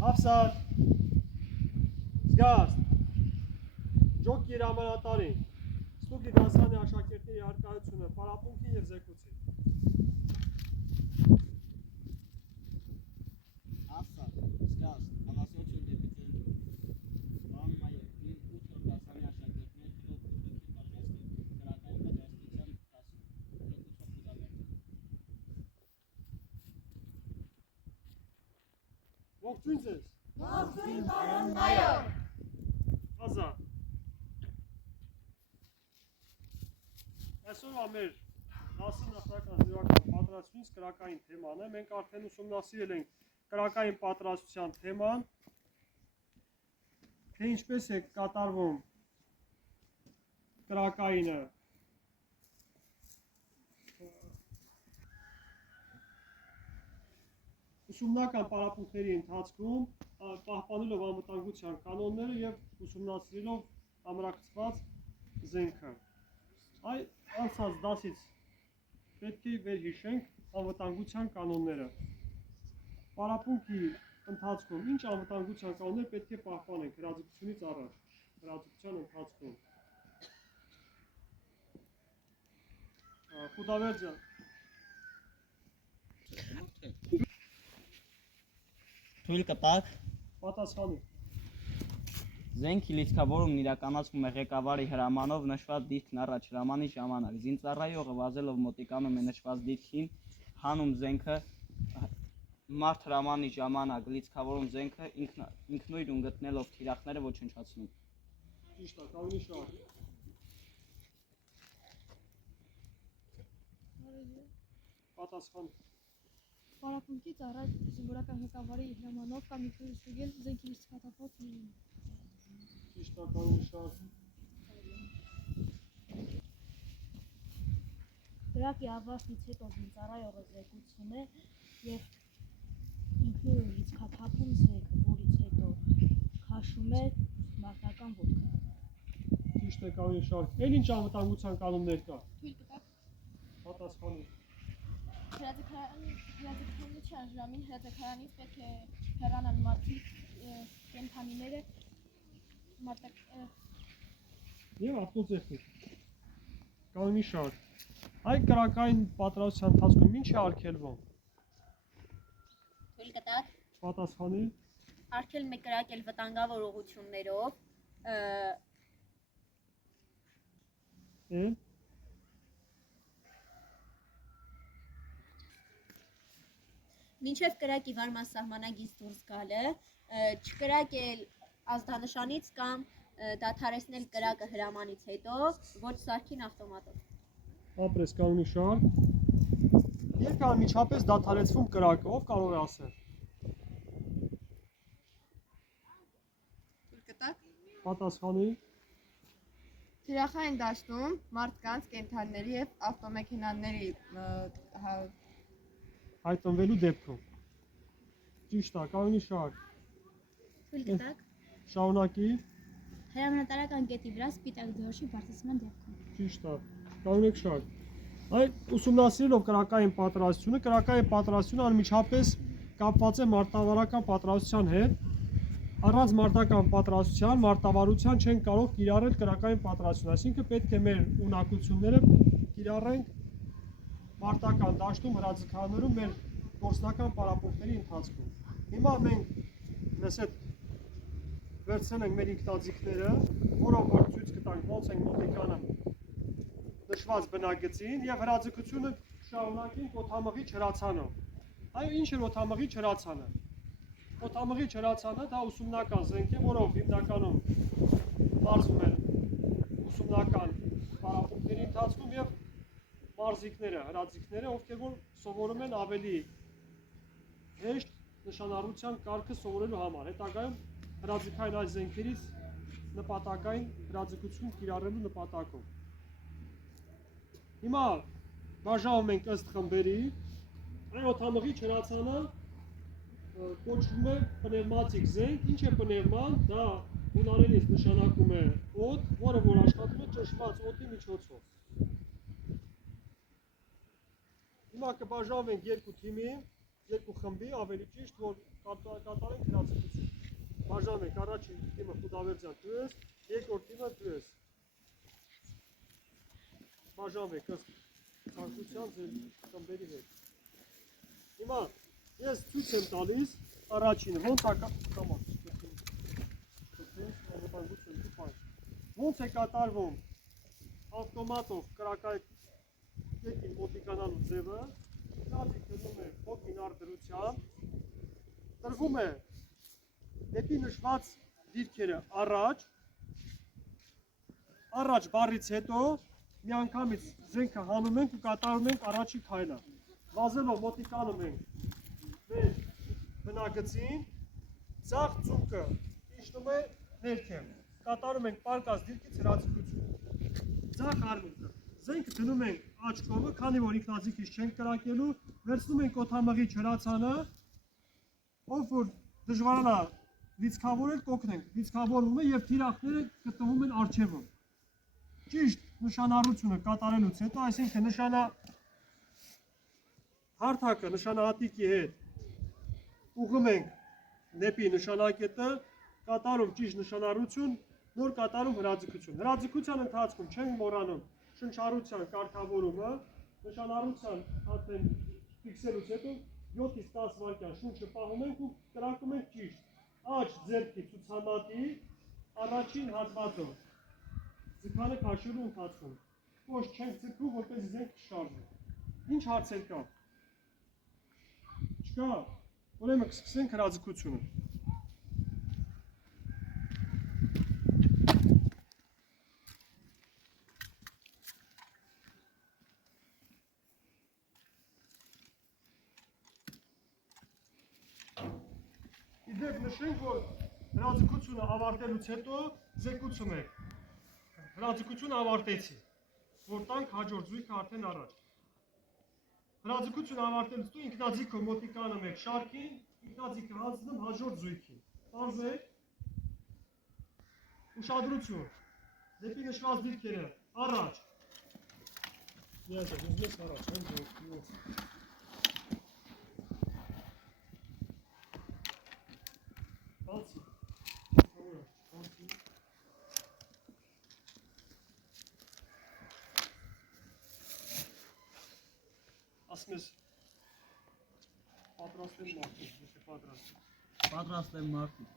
Հավսար, զգաստ, ջոք երամանատարին, ստուգի դասանի աշակերտների արկայությունը, պարապունքի և զեկուցի։ Հավսար, զգաստ, հավասություն դեպի ձենրով։ Պարոն մայոր, իմ 8-րդ դասանի աշակերտներ գրող ուտուքի պատրաստել կրակային պատրաստության դասում։ Զեկուցող Խուդավերդյան։ Ողջույն ձեզ։ Ողջույն, պարոն մայոր։ Ազատ։ Այսօրվա մեր դասի նախնական ձևական պատրաստությունից կրակային թեման է։ Մենք արդեն ուսումնասիրել ենք կրակային պատրաստության թեման, թե ինչպես է կատարվում կրակայինը ուսումնական պարապմունքների ընթացքում, պահպանելով անվտանգության կանոնները և ուսումնասիրելով ամրացված զենքը։ Անցած դասից պետք է վերհիշենք անվտանգության կանոնները։ Պարապմունքի ընթացքում ինչ անվտանգության կանոններ պետք է պահպանենք հրաձգությունից առաջ, հրաձգության ընթացքում։ Խուդավերդյան։ Թույլ կտակ։ Պատասխանի։ Զենքի լիցքավորումն իրականացվում է ղեկավարի հրամանով նշված դիրքն առաջ հրամանի ժամանակ։ Զինծառայողը վազելով մոտիկանում է նշված դիրքին, հանում զենքը, մարդ հրամանի ժամանակ լիցքավորում զենքը ինքնուրույն գտնելով թիրախները ոչնչացնում։ Ճիշտ է, կանգնի շարք։ Պատասխան։ Պարապմունքից առաջ զինվորական ղեկավարի հրամանով կամ ինքնուրույն ստուգել զենքի լիցքաթափված լինում։ Ճիշտ է, կանգնի շարք։ Կրակի ավարտից հետո զինծառայողը զեկուցում է և ինքնուրույն լիցքաթափում զենքը, որից հետո քաշում է մարտական ոտքը։ Ճիշտ է, կանգնի շարք։ Էլ ինչ անվտանգության կանոններ կա։ Թույլ կտակ։ Պատասխանի։ Հրաձգականության ժամին հրաձգարանից պետք է հեռանան մարդիկ, կենդանիները, Եվ ավտոտեխնիկ։ Կանգնի շարք։ Այդ կրակային պատրաստության ընթացքում ինչ է արգելվում։ Թույլ կտակ։ Պատասխանի։ Արգելում է կրակել վտանգավոր ուղղություններով, մինչև կրակի վարման սահմանագից դուրս գալը, չկրակել ազդանշանից կամ դադարեցնել կրակը հրամանից հետո, ոչ սարքին ավտոմատով։ Ապրես, կանգնի շարք։ Երբ է անմիջապես դադարեցվում կրակը, ով կարող է ասել։ Թույլ կտակ։ Պատասխանի։ Թիրախային դաշտում մարդկանց, կենդանիների և ավտոմեքենաների Հայտնվելու դեպքում։ Ճիշտ է, կանգնի շարք։ Թույլ կտակ։ Շարունակի։ Հրամանատարական կետի վրա սպիտակ դրոշի բարձրացման դեպքում։ Ճիշտ է, կանգնեք շարք։ Այդ ուսումնասիրելով կրակային պատրաստությունը անմիջապես կապված է մարտավարական պատրաստության հետ։ Առանց մարտական պատրաստության, մարտավարության չեն կարող կիրառել կրակային պատրաստություն, այսինքն պետք է մեր ունակությունները կիրառենք մարտական դաշտում, հրաձգարաններում մեր գործնական պարապմունքների ընթացքում։ Հիմա մենք մեզ հետ վերցնել ենք մեր ինքնաձիգները, որով որ ցույց կտանք ոնց ենք մոտիկանում նշված բնագծին և հրաձգությունը շարունակենք օդամղիչ հրացանով։ Այո, ինչ է օդամղիչ հրացանը։ Օդամղիչ հրացանը դա ուսումնական զենք է, որով հիմնականում մարզվում են ուսումնական պարապմունքների ընթացքում և մարզիկները, հրաձիգները, ովքեր որ սովորում են ավելի հեշտ նշանառության կարգը սովորելու համար, հետագայում հրաձգային այս զենքերից նպատակային հրաձգություն կիրառելու նպատակով։ Հիմա բաժանում ենք ըստ խմբերի, այն օդամղիչ հրացանը կոչվում է պնևմատիկ զենք, ինչ է պնևման, դա հունարենից նշանակում է օդ, որը որ աշխատում է ճնշված օդի միջոցով։ Հիմա կբաժանվենք երկու թիմի, երկու խմբի, ավելի ճիշտ, որ կատարենք հրացակություն։ Բաժանենք առաջին թիմը Խուդավերդյան դու ես, երկրորդ թիմը դու ես։ Բաժանվեք ըստ ցանկության ձեր խմբերի հետ։ Հիմա ես ցույց եմ տալիս առաջինը, ոնց է կատարվում ավտոմատով կրակայեկին մոտիկանալու ձևը, գազիկ դնում է փոքրին արդրությամբ, տրվում է դեպի նշված դիրքերը առաջ բառից հետո միանգամից զենքը հանում ենք ու կատարում ենք առաջի քայլը։ Վազելով մոտիկանում ենք մեր բնագծին, ձախ ձուկը իջնում է ներքև, կատարում ենք պարկած դիրքից հրացակություն։ Ձախ արմունկը, զենքը դնում ենք աջ կողմը, քանի որ ինքնաձիգից չենք կրակելու, վերցնում ենք օդամղիչ հրացանը, ով որ դժվարանա լիցքավորել, կօգնենք, լիցքավորվում է և թիրախները գտնվում են առջևում։ Ճիշտ նշանառությունը կատարելուց հետո, այսինքն հարթակը նշանահատիկի հետ ուղղում ենք դեպի նշանակետը, կատարում ճիշտ նշանառություն, նոր կատարում հրաձգություն։ Հրաձգության ընթացքում չենք մոռանում շնչառության կարգավորումը, նշանառության արդեն ֆիքսելուց հետո 7-ից 10 վայրկյան շունչը պահում ենք ու կրակում ենք ճիշտ։ Աջ ձեռքի ցուցամատի առաջին հատվածով ձգանը քաշելու ընթացքում։ Ոչ չենք ձգում, որպեսզի զենք չշարժվի։ Ինչ հարցեր կա։ Չկա։ Ուրեմն կսկսենք հրաձգությունը։ Իդեպ նշենք, որ հրաձգությունը ավարտելուց հետո զեկուցում եք։ Հրաձգությունը ավարտեցի, որ տանք հաջորդ զույգը արդեն առաջ։ Հրաձգությունը ավարտելուց հետո ինքնաձիգը մոտիկանում եք շարքին, ինքնաձիգը հանձնում հաջորդ զույգին։ Պարզեք, ուշադրություն, դեպի նշված դիրքերը, առաջ։ Միաժամանակ ուզում ես առաջ, Բացի։ Ասում ես պատրաստ եմ մարդիկ, եթե պատրաստ եմ։ Պատրաստ եմ մարդիկ։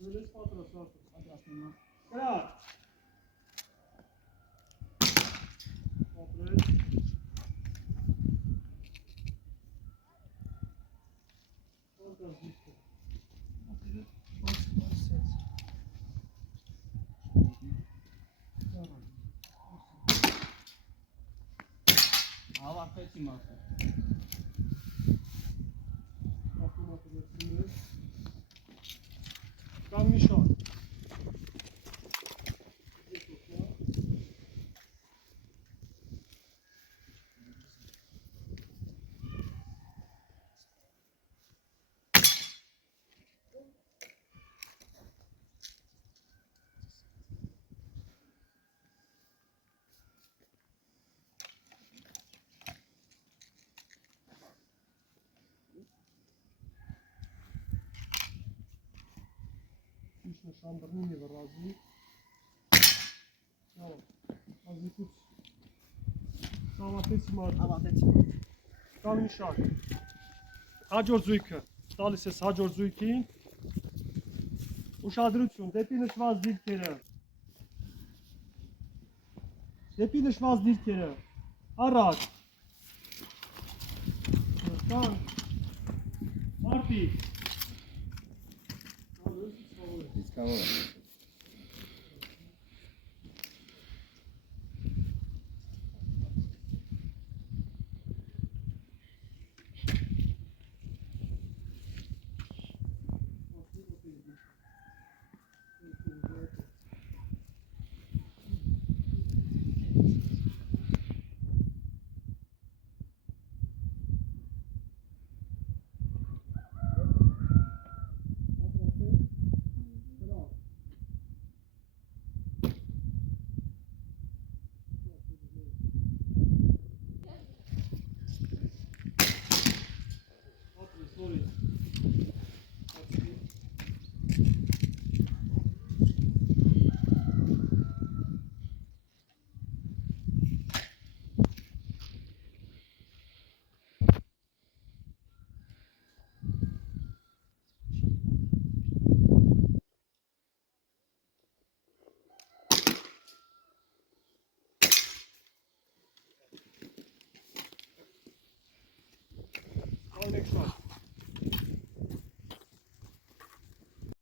Դու ես պատրաստ եմ։ Պատրաստ եմ մարդիկ։ Կրակ։ Ապրել։ Ոնց դիտքը։ Ավարտեցի մարդիկ։ Կամ մի շարք։ Շամբրնին և ռազի ազիկուց ավարտեցի մարդը կամ մի շարք հաջորդ զույգը տալիս ես հաջորդ զույգին ուշադրություն դեպի նշված դիրքերը առաջ մարդի Լիցքավոր է։ Sorry. Next shot.